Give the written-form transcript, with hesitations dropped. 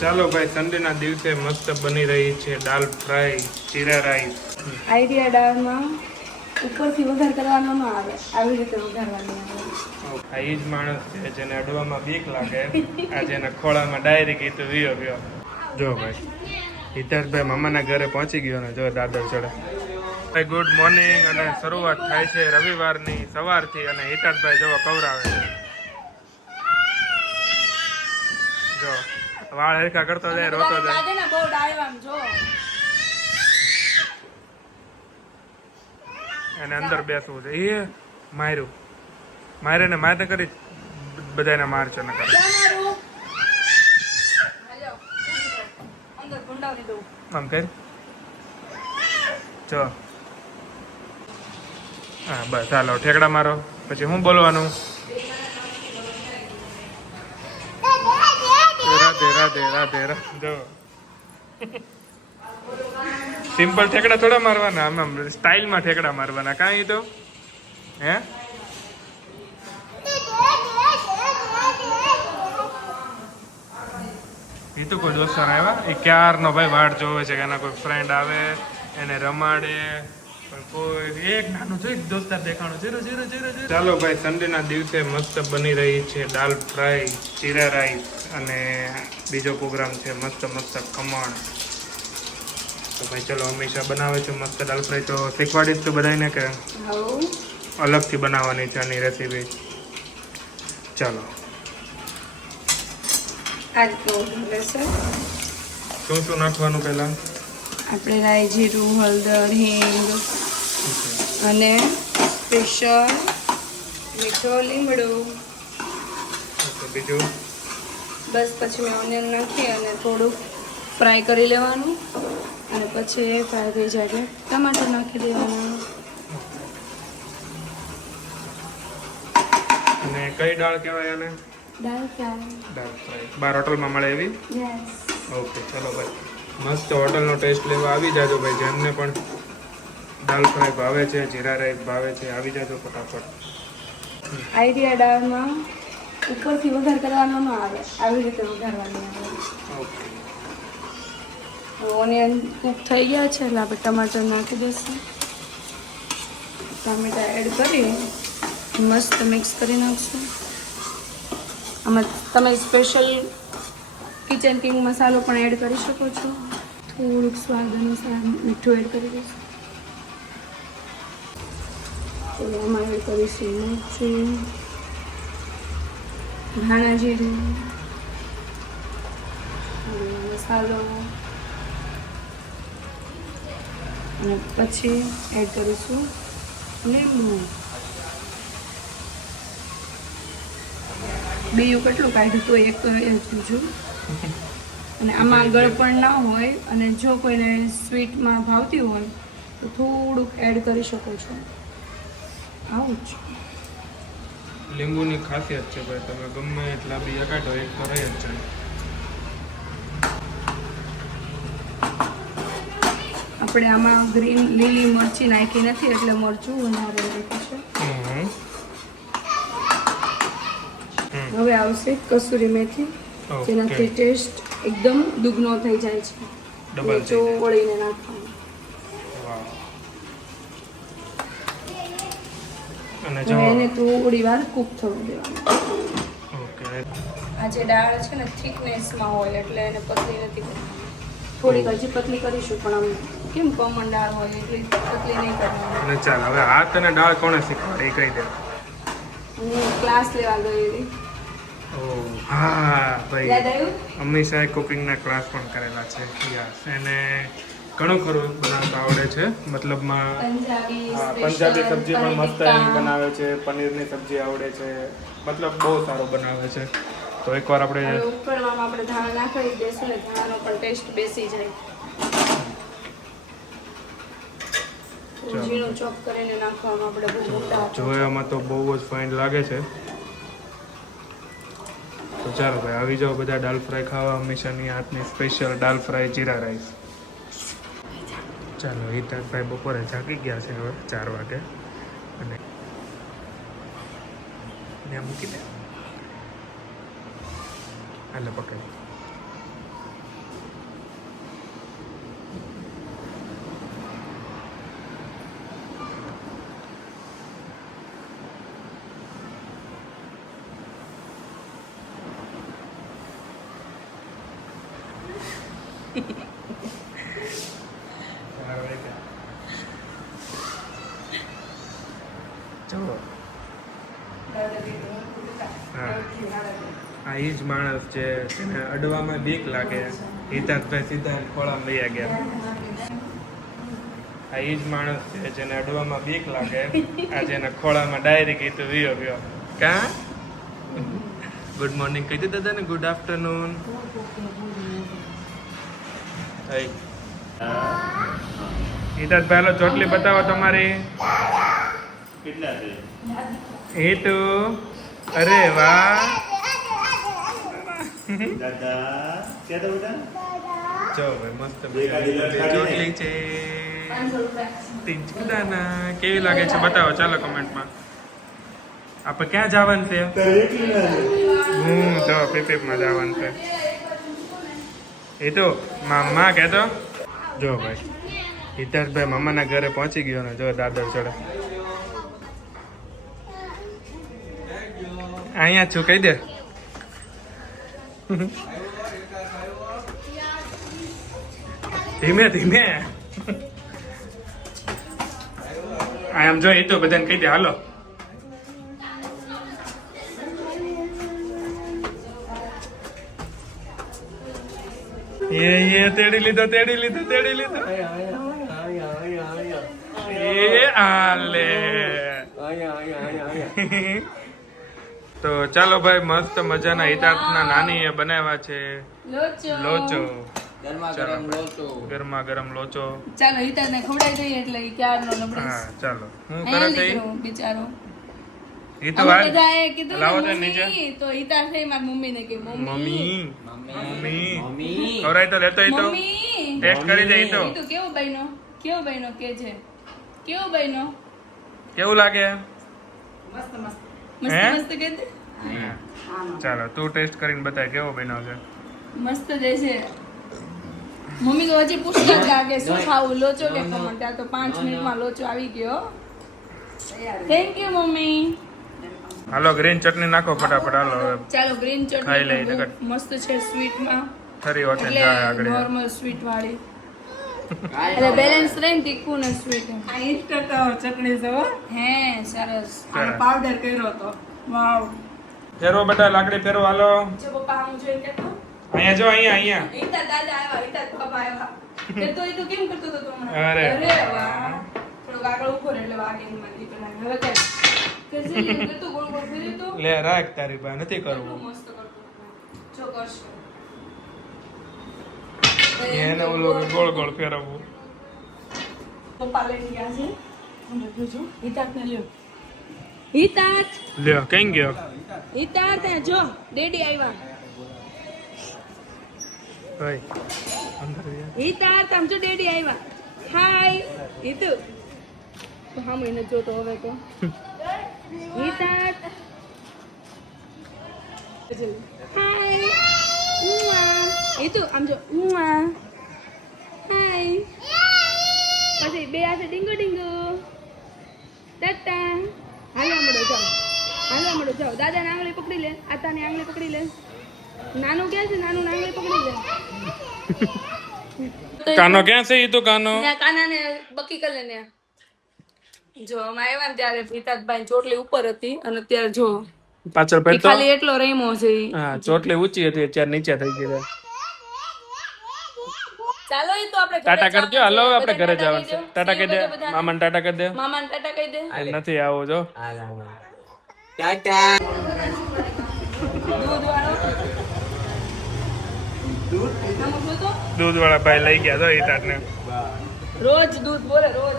ચાલો ભાઈ, સન્ડેના દિવસે મસ્ત બની રહી છે દાલ ફ્રાય જીરા રાઈસ. આઈડિયા દાળમાં ઉપરથી વઘાર કરવાનો ન આવે, આવી રીતે વઘારવાની આવે. આ એ જ માણસ છે જેને અડવામાં બીક લાગે, આજે એના ખોળામાં ડાયરેક્ટ એ તો વિયો ગયો. જો ભાઈ, હિતેશભાઈ મામાના ઘરે પહોંચી ગયો ને જો દાદર ચડે. ભાઈ ગુડ મોર્નિંગ, અને શરૂઆત થાય છે રવિવારની સવારથી, અને હિતેશભાઈ જો કવરાવે છે. જો વાળ હરખા કરતો જાય, રોતો જાય. લાગે ને બહુ ડાળવામ જો. એને અંદર બેસવું છે. એ માર્યું મારે ને મારે કરી બધાને મારશે ને કરે. અંદર ગુંડાવી દઉં. આમ કરી ચો. હા બસ ચાલો ઠેકડા મારો. પછી હું બોલવાનું? રાધે રાધે રાધે રાધે. જો સિમ્પલ ઠેકડા થોડા મારવાના, આમ આમ સ્ટાઇલમાં ઠેકડા મારવાના. કાંઈ તો હે એ તો કોઈ દોસ્તાર આવ્યા, એ ક્યારનો ભાઈ વાટ જોવે છે કે એના કોઈ ફ્રેન્ડ આવે એને રમાડે, પણ કોઈ એક નાનું જોઈ દોસ્તાર દેખાણું. Zero zero zero zero. ચાલો ભાઈ, સન્ડેના દિવસે મસ્ત બની રહી છે દાલ ફ્રાય જીરા રાઈસ, અને બીજો પ્રોગ્રામ છે મસ્ત મસ્ત ખમણ. તો ભાઈ ચલો, હંમેશા બનાવે છે મસ્ત દાલ ફ્રાય, તો શીખવાડીશ તો બધાને કે અલગથી બનાવવાની છે આની રેસીપી. ચાલો આજ તો રહેશે. શું શું નાખવાનું પહેલાં? આપણે રાઈ, જીરું, હળદર, હિંગ અને સ્પેશિયલ મીઠો લીમડો. બીજું બસ પછી મેં ઓનિયન નાખી અને થોડુંક ફ્રાય કરી લેવાનું, અને પછી એ ફ્રાય થઈ જાય એટલે ટમાટર નાખી દેવાના. અને કઈ દાળ કહેવાય આને? દાળ ફ્રાય. દાળ ફ્રાય બાર હોટલમાં મળે એવી? યસ. ઓકે ચાલો ભાઈ, મસ્ત હોટલનો ટેસ્ટ લેવા આવી જાજો ભાઈ. જેમને પણ દાલ ફ્રાય ભાવે છે, જીરા રાઈસ ભાવે છે, આવી જાજો ફટાફટ. આઈડિયા દાળમાં ઉપરથી વઘાર કરવાનો ન આવે, આવી રીતે વઘારવાની આવે. ઓકે ઓનિયન કૂક થઈ ગયા છે એટલે આપણે ટમાટર નાખી દઈશું. ટામેટા એડ કરી મસ્ત મિક્સ કરી નાખશું. આમાં તમે સ્પેશિયલ કિચન કિંગ મસાલો પણ એડ કરી શકો છો. થોડુંક સ્વાદ અનુસાર મીઠું એડ કરી દઈશું. તો એમાં એડ કરીશું મરચું, ધાણા જીરું, મસાલો, અને પછી એડ કરીશું લીંબુ. બીજું કેટલું કાઢ્યું તો એક તો એ છું. અને આમાં ગળપણ ના હોય, અને જો કોઈને સ્વીટમાં ભાવતી હોય તો થોડુંક એડ કરી શકો છો. આવું જ લીંબુની ખાસિયત છે ભાઈ, તમે ગમે એટલા બી કાઢો એક તો રહી જ જાય. આપણે આમાં લીલી મરચી નાખી નથી એટલે મરચું વધારે નાખ્યું છે. હવે આવશે કસૂરી મેથી, જેનાથી ટેસ્ટ એકદમ દુગનો થઈ જાય છે. ડબલ ચોળીને નાખવાનું. અને જો એને થોડી વાર કૂક થવા દેવાનું. ઓકે. આ જે દાળ છે ને થિકનેસમાં હોય એટલે એને પતલી નથી કરવાની. થોડીક હજી પતલી કરીશું, પણ આમ કેમ કોમન દાળ હોય એટલી પતલી નહીં કરવાની. અને ચાલ હવે આ તને દાળ કોણે શીખવાડે એ કહી દે. હું ક્લાસ લેવા ગયેલી. હા ભાઈ, યાદ આવ્યું? હંમેશા કુકિંગના ક્લાસ પણ કરેલા છે. યસ, એને ઘણું ખરું બનાવતા આવડે છે. મતલબમાં પંજાબી સબ્જી પણ મસ્ત એની બનાવે છે, પનીરની સબ્જી આવડે છે, મતલબ બહુ સારું બનાવે છે. તો એકવાર આપણે ઉકળવામાં આપણે ધાણા નાખી દઈશું ને, ધાણાનો પણ ટેસ્ટ બેસી જાય. ઝીણું ચોપ કરીને નાખવામાં આપણે બહુ મોટા. જોવામાં તો બહુ જ ફાઇન લાગે છે. તો ચાલો ભાઈ, આવી જાઓ બધા દાલ ફ્રાય ખાવા. હંમેશાની હાથની સ્પેશિયલ દાલ ફ્રાય જીરા રાઈસ. ચાલો, હિતેશભાઈ બપોરે જાગી ગયા છે હવે 4 વાગે, અને મૂકી દે. હાલે પકડ. ચલો હા આ એ જ માણસ છે તેને અડવામાં બીક લાગે હિતાર્થભાઈ સીધા ખોળામાં લઈ ગયા આ એ જ માણસ છે જેને અડવામાં બીક લાગે આ જેને ખોળામાં ડાયરી કીધું વિયો ગયો કા ગુડ મોર્નિંગ કહી દીધું દાદા ને ગુડ આફ્ટરનૂન હિતાર્થભાઈ હાલો ચોટલી બતાવો તમારી કેટલા છે હેતુ અરે વાહ દાદા ક્યાં તો બેટા જો ભાઈ મસ્ત દેખાડી લો, ચોટલી છે તિંચકદાના કેવી લાગે છે બતાવો ચાલો કમેન્ટમાં આપણે ક્યાં જવાનું છે હું તો પીપીપમાં જવાનું છે એ તો મામા કહેતો જો ભાઈ હિતાર્થભાઈ મામાના ઘરે પહોંચી ગયો ને જો દાદર ચડે અહીંયા છું કહી દે ધીમે ધીમે આમ જો એ તો બધાને કહી દે હાલો એ તેડી લીધો એ આલે તો ચાલો ભાઈ મસ્ત મજાના હિતાર્થના નાની એ બનાવ્યા છે લોચો ગરમા ગરમ લોચો ચાલો હિતાને ખવડાવી દઈએ એટલે ઈ ક્યારનો નબળો હા ચાલો હું અહીંયા કરે દીકરો બિચારો એ તો અમે વાત બધાએ કીધું ને લાવો તો મમ્મી, નીચે તો હિતા થઈ મારી મમ્મીને કે મમ્મી મમ્મી ખવડાય તો લેતો ઈ તો મમ્મી ટેસ્ટ કરી દે ઈ તો ઈ તો કેવો બહેનો કે છે કેવો બહેનો કેવું લાગે મસ્ત હે? મસ્ત કે દે ચાલો તું ટેસ્ટ કરીને બતાય કેવો બન્યો છે મસ્ત દે છે મમ્મી તો હજી પૂછતા જ લાગે શું ખાવું લોચો કે ખમણ ત્યાં તો 5 મિનિટમાં લોચો આવી ગયો થેન્ક યુ મમ્મી હાલો ગ્રીન ચટણી નાખો ફટાફટ હાલો હવે ચાલો ગ્રીન ખાઈ લઈએ, ચટણી નકર. મસ્ત છે સ્વીટમાં ફરી હોટલ એટલે જાય આગળ નોર્મલ સ્વીટ વાળી એટલે બેલેન્સ રહે ને તીખું ને સ્વીટ આ ઇન્સ્ટન્ટ ચટણી છે હો. હે સરસ આનો પાવડર કર્યો તો વાવ ફેરવો બેટા લાકડી ફેરવો હાલો જો પપ્પા હું જોઈ કેતો અહીંયા જો અહીંયા ઈતા દાદા આવ્યા ઈતા પપ્પા આવ્યા કેતો ઈ તો કેમ કરતો હતો તું હમણાં? અરે વાહ થોડુંક આગળ ઉભો રહે એટલે વાગે એની માં દીકરો નાખે. હવે કઈ કરજે લે, કરતો ગોળ ગોળ ફેરવી તો લે રાખ તારી પાસે નથી કેટલું કરવું મસ્ત કરતો જો કરશો એને ઓલું ગોળ ગોળ ફેરવવું પપ્પા લઈને ગયા છે મને જોજો હિતાર્થ ને લ્યો હિતાર્થ લ્યો કઈ ગયો હિતાર્થ આ જો ડેડી આવ્યા ભાઈ અંદર ગયા. હિતાર્થ આમ જો ડેડી આવ્યા હાય હિતુ તો હા મને જોતો હવે કે હિતાર્થ હાય ઉઆ હિતુ આમ જો ઉઆ હાય પછી બે હાથે ડીંગો ડીંગો ટાટા હાલો મળો જાઓ દાદાને આંગળી પકડી લે આતાની આંગળી પકડી લે નાનું ક્યાં છે નાનું આંગળી પકડી લે કાનો ક્યાં છે ઈ તો કાનો ત્યાં કાનાને બકી કરી લે ને જો અમે આવ્યા ને ત્યારે હિતાર્થભાઈ ચોટલી ઉપર હતી અને અત્યારે જો પાછળ ઈ પડતો ખાલી એટલો રહીમો છે ઈ. હા ચોટલી ઊંચી હતી અત્યારે નીચે થઈ ગઈ છે ચાલો ઈ તો આપણે ઘરે ટાટા કરજો જવાનું હાલો છે. આપણે ઘરે બધાને જવાનું છે ટાટા ટાટા કહી દે કહી દો બધાને. મામાને ટાટા કહી દે મામાને ટાટા કહી દે નથી આવું જો ટાટા દૂધ વાળો દૂધ દૂધ વાળા ભાઈ લઈ ગયા તો હિતાર્થને રોજ દૂધ બોલે રોજ